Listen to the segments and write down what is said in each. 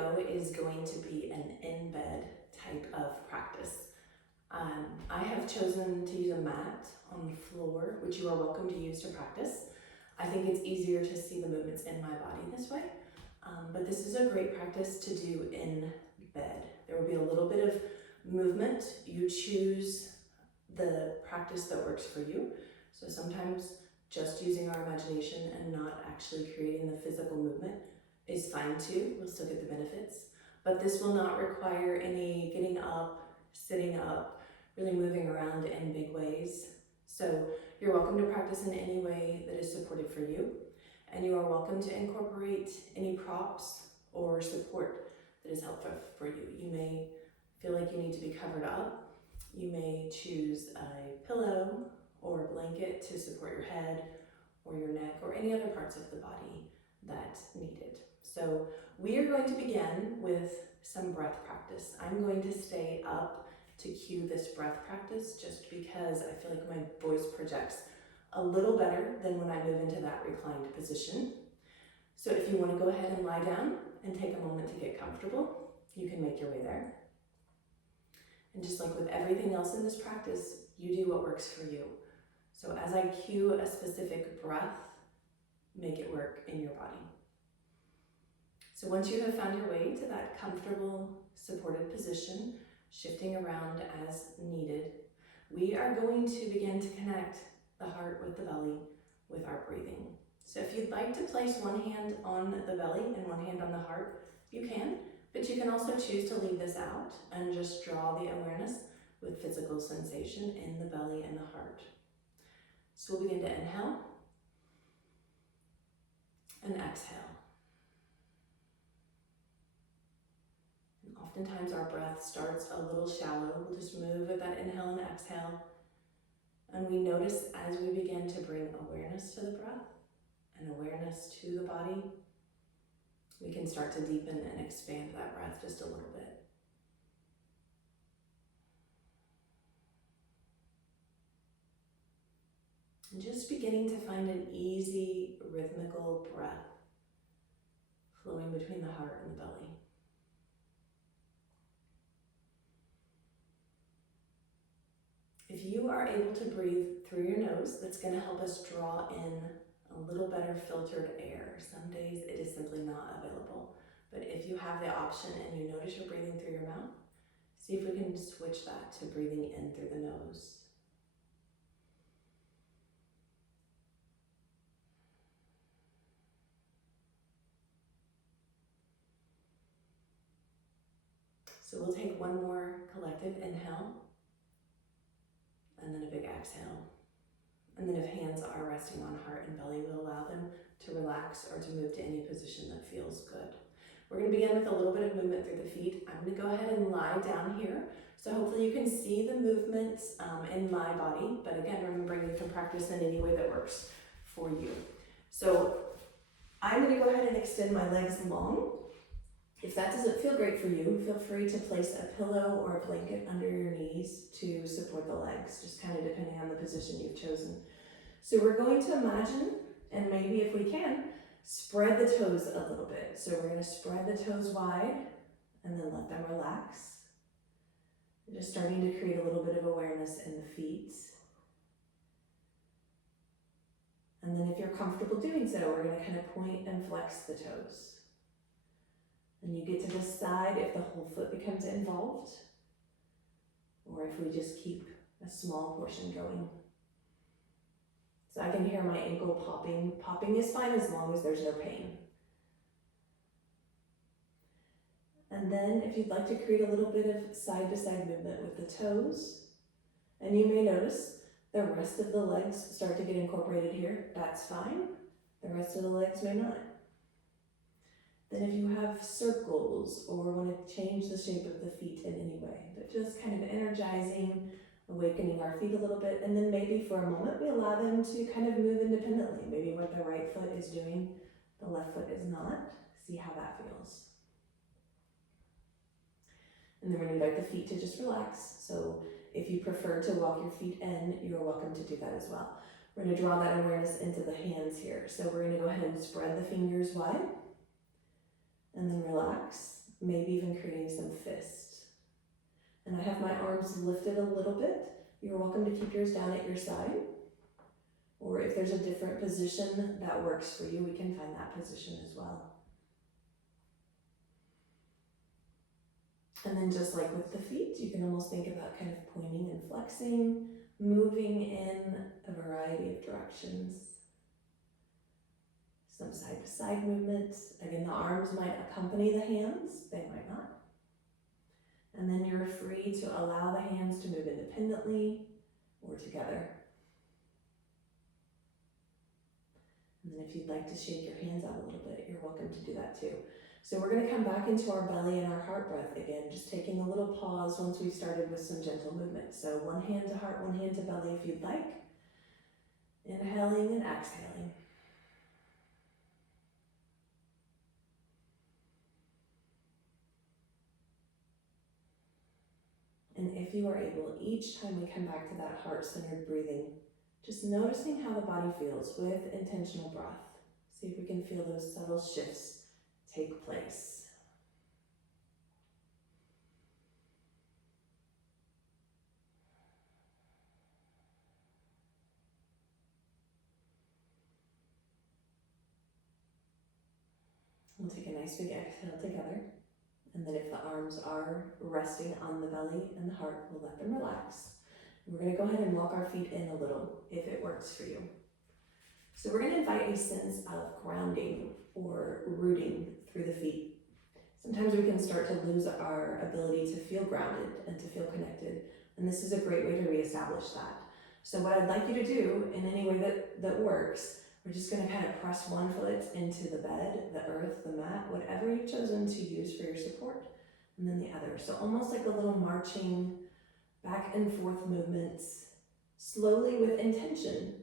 video is going to be an in-bed type of practice. I have chosen to use a mat on the floor, which you are welcome to use to practice. I think it's easier to see the movements in my body this way, but this is a great practice to do in bed. There will be a little bit of movement. You choose the practice that works for you. So sometimes just using our imagination and not actually creating the physical movement is fine too. We'll still get the benefits, but this will not require any getting up, sitting up, really moving around in big ways. So you're welcome to practice in any way that is supportive for you, and you are welcome to incorporate any props or support that is helpful for you. You may feel like you need to be covered up. You may choose a pillow or a blanket to support your head or your neck or any other parts of the body that's needed. So we are going to begin with some breath practice. I'm going to stay up to cue this breath practice just because I feel like my voice projects a little better than when I move into that reclined position. So if you want to go ahead and lie down and take a moment to get comfortable, you can make your way there. And just like with everything else in this practice, you do what works for you. So as I cue a specific breath, make it work in your body. So once you have found your way to that comfortable, supported position, shifting around as needed, we are going to begin to connect the heart with the belly with our breathing. So if you'd like to place one hand on the belly and one hand on the heart, you can, but you can also choose to leave this out and just draw the awareness with physical sensation in the belly and the heart. So we'll begin to inhale and exhale. And oftentimes our breath starts a little shallow. We'll just move with that inhale and exhale. And we notice as we begin to bring awareness to the breath and awareness to the body, we can start to deepen and expand that breath just a little bit. And just beginning to find an easy, rhythmical breath flowing between the heart and the belly. If you are able to breathe through your nose, that's going to help us draw in a little better filtered air. Some days it is simply not available, but if you have the option and you notice you're breathing through your mouth, see if we can switch that to breathing in through the nose. So we'll take one more collective inhale, and then a big exhale. And then if hands are resting on heart and belly, we'll allow them to relax or to move to any position that feels good. We're going to begin with a little bit of movement through the feet. I'm going to go ahead and lie down here. So hopefully you can see the movements in my body. But again, remembering you can practice in any way that works for you. So I'm going to go ahead and extend my legs long. If that doesn't feel great for you, feel free to place a pillow or a blanket under your knees to support the legs, just kind of depending on the position you've chosen. So we're going to imagine, and maybe if we can, spread the toes a little bit. So we're going to spread the toes wide and then let them relax. Just starting to create a little bit of awareness in the feet. And then if you're comfortable doing so, we're going to kind of point and flex the toes. And you get to decide if the whole foot becomes involved or if we just keep a small portion going. So I can hear my ankle popping. Popping is fine as long as there's no pain. And then if you'd like to create a little bit of side-to-side movement with the toes, and you may notice the rest of the legs start to get incorporated here, that's fine. The rest of the legs may not. Then if you have circles or want to change the shape of the feet in any way, but just kind of energizing, awakening our feet a little bit, and then maybe for a moment we allow them to kind of move independently. Maybe what the right foot is doing, the left foot is not. See how that feels. And then we're going to invite the feet to just relax. So if you prefer to walk your feet in, you're welcome to do that as well. We're going to draw that awareness into the hands here. So we're going to go ahead and spread the fingers wide. And then relax. maybe even creating some fist. And I have my arms lifted a little bit. You're welcome to keep yours down at your side. Or if there's a different position that works for you, we can find that position as well. And then just like with the feet, you can almost think about kind of pointing and flexing, moving in a variety of directions. Some side-to-side movements. Again, the arms might accompany the hands, they might not. And then you're free to allow the hands to move independently or together. And then if you'd like to shake your hands out a little bit, you're welcome to do that too. So we're going to come back into our belly and our heart breath again, just taking a little pause once we started with some gentle movement. So one hand to heart, one hand to belly if you'd like. Inhaling and exhaling. And if you are able, each time we come back to that heart-centered breathing, just noticing how the body feels with intentional breath. See if we can feel those subtle shifts take place. We'll take a nice big exhale together. And then if the arms are resting on the belly and the heart, we'll let them relax. We're going to go ahead and walk our feet in a little if it works for you. So we're going to invite a sense of grounding or rooting through the feet. Sometimes we can start to lose our ability to feel grounded and to feel connected. And this is a great way to reestablish that. So what I'd like you to do in any way that works, we're just going to kind of press one foot into the bed, the earth, the mat, whatever you've chosen to use for your support, and then the other. So almost like a little marching back and forth movements, slowly with intention,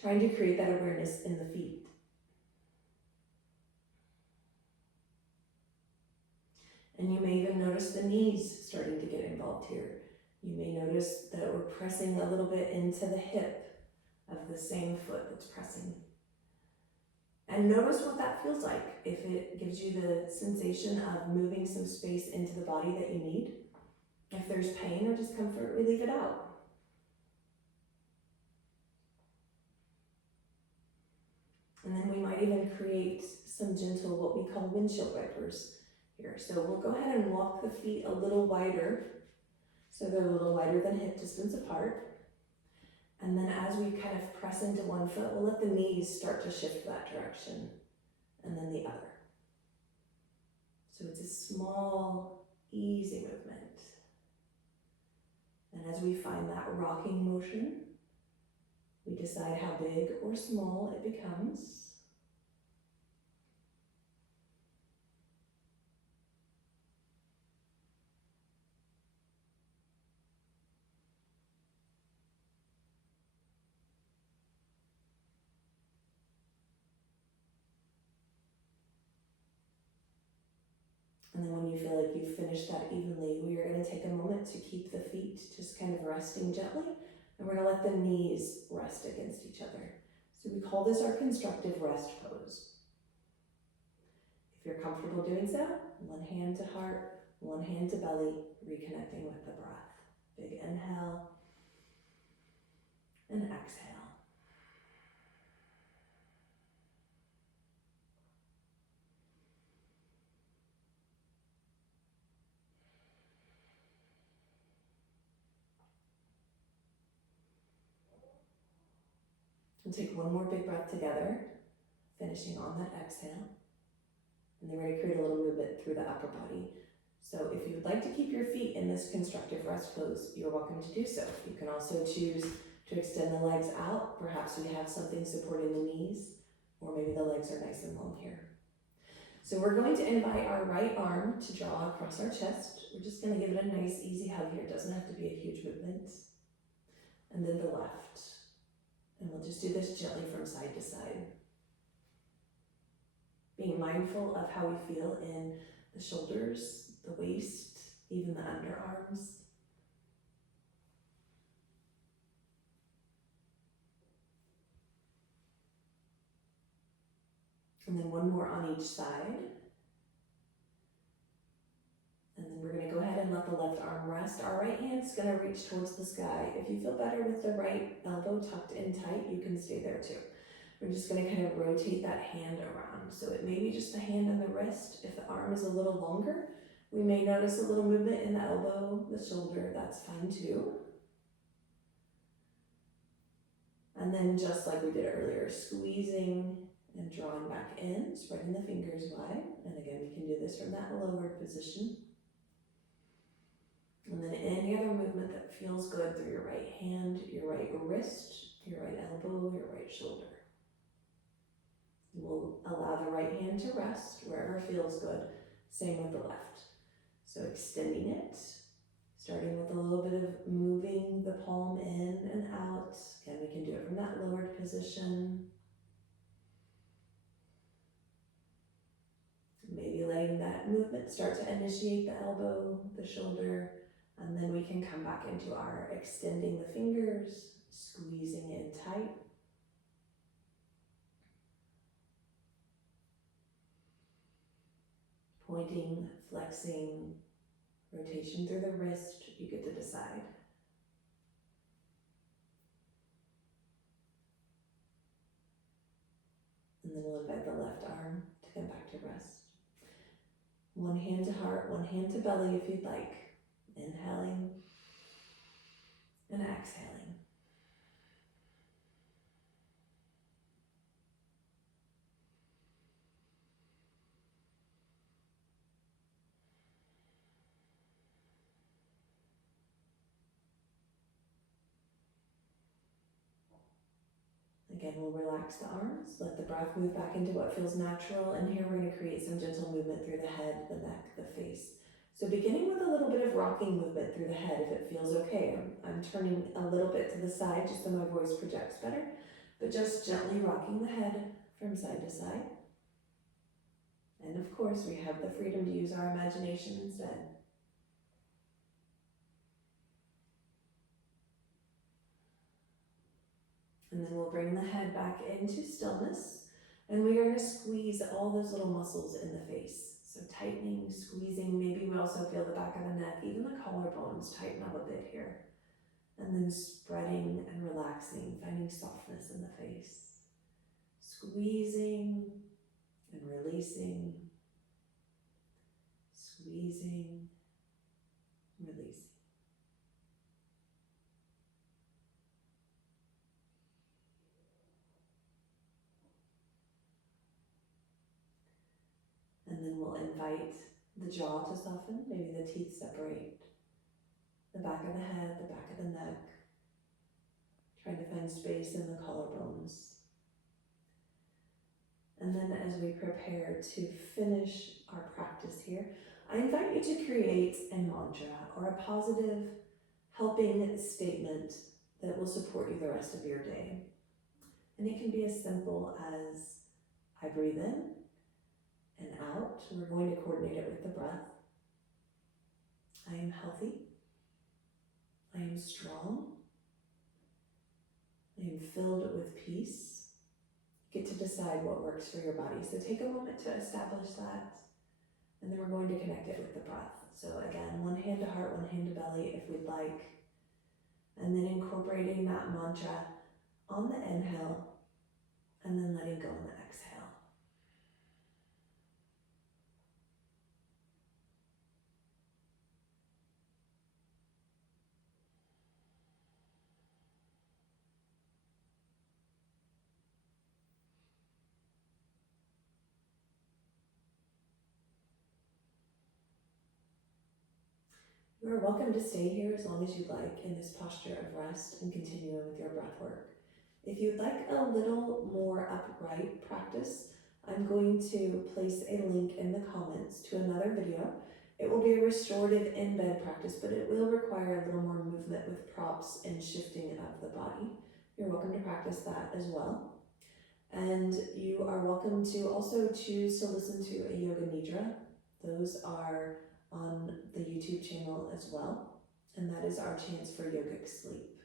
trying to create that awareness in the feet. And you may even notice the knees starting to get involved here. You may notice that we're pressing a little bit into the hip of the same foot that's pressing. And notice what that feels like. If it gives you the sensation of moving some space into the body that you need. If there's pain or discomfort, we leave it out. And then we might even create some gentle, what we call windshield wipers here. So we'll go ahead and walk the feet a little wider. So they're a little wider than hip distance apart. And then as we kind of press into one foot, we'll let the knees start to shift that direction, and then the other. So it's a small, easy movement. And as we find that rocking motion, we decide how big or small it becomes. And then when you feel like you've finished that evenly, we are going to take a moment to keep the feet just kind of resting gently. And we're going to let the knees rest against each other. So we call this our constructive rest pose. If you're comfortable doing so, one hand to heart, one hand to belly, reconnecting with the breath. Big inhale and exhale. We'll take one more big breath together, finishing on that exhale. And then we're going to create a little movement through the upper body. So if you would like to keep your feet in this constructive rest pose, you're welcome to do so. You can also choose to extend the legs out. Perhaps you have something supporting the knees, or maybe the legs are nice and long here. So we're going to invite our right arm to draw across our chest. We're just going to give it a nice, easy hug here. It doesn't have to be a huge movement. And then the left. And we'll just do this gently from side to side. Being mindful of how we feel in the shoulders, the waist, even the underarms. And then one more on each side. rest, our right hand's gonna reach towards the sky. If you feel better with the right elbow tucked in tight, you can stay there too. We're just gonna kind of rotate that hand around. So it may be just the hand and the wrist. If the arm is a little longer, we may notice a little movement in the elbow, the shoulder, that's fine too. And then just like we did earlier, squeezing and drawing back in, spreading the fingers wide. And again, we can do this from that lowered position. And then any other movement that feels good through your right hand, your right wrist, your right elbow, your right shoulder. We'll allow the right hand to rest wherever feels good. Same with the left. So extending it, starting with a little bit of moving the palm in and out. Again, we can do it from that lowered position. Maybe letting that movement start to initiate the elbow, the shoulder, and then we can come back into our extending the fingers, squeezing in tight. Pointing, flexing, rotation through the wrist, you get to decide. And then we'll invite the left arm to come back to rest. One hand to heart, one hand to belly if you'd like. Inhaling and exhaling. Again, we'll relax the arms, let the breath move back into what feels natural, and here we're going to create some gentle movement through the head, the neck, the face. So beginning with a little bit of rocking movement through the head if it feels okay. I'm turning a little bit to the side just so my voice projects better, but just gently rocking the head from side to side. And of course, we have the freedom to use our imagination instead. And then we'll bring the head back into stillness, and we are going to squeeze all those little muscles in the face. So tightening, squeezing, maybe we also feel the back of the neck, even the collarbones tighten up a bit here. And then spreading and relaxing, finding softness in the face. Squeezing and releasing, squeezing, releasing. And then we'll invite the jaw to soften, maybe the teeth separate. The back of the head, the back of the neck. Trying to find space in the collarbones. And then as we prepare to finish our practice here, I invite you to create a mantra or a positive, helping statement that will support you the rest of your day. And it can be as simple as, I breathe in and out. We're going to coordinate it with the breath. I am healthy. I am strong. I am filled with peace. You get to decide what works for your body. So take a moment to establish that. And then we're going to connect it with the breath. So again, one hand to heart, one hand to belly if we'd like. And then incorporating that mantra on the inhale and then letting go on the exhale. You are welcome to stay here as long as you'd like in this posture of rest and continuing with your breath work. If you'd like a little more upright practice, I'm going to place a link in the comments to another video. It will be a restorative in-bed practice, but it will require a little more movement with props and shifting of the body. You're welcome to practice that as well. And you are welcome to also choose to listen to a yoga nidra. Those are on the YouTube channel as well, and that is our chance for yogic sleep.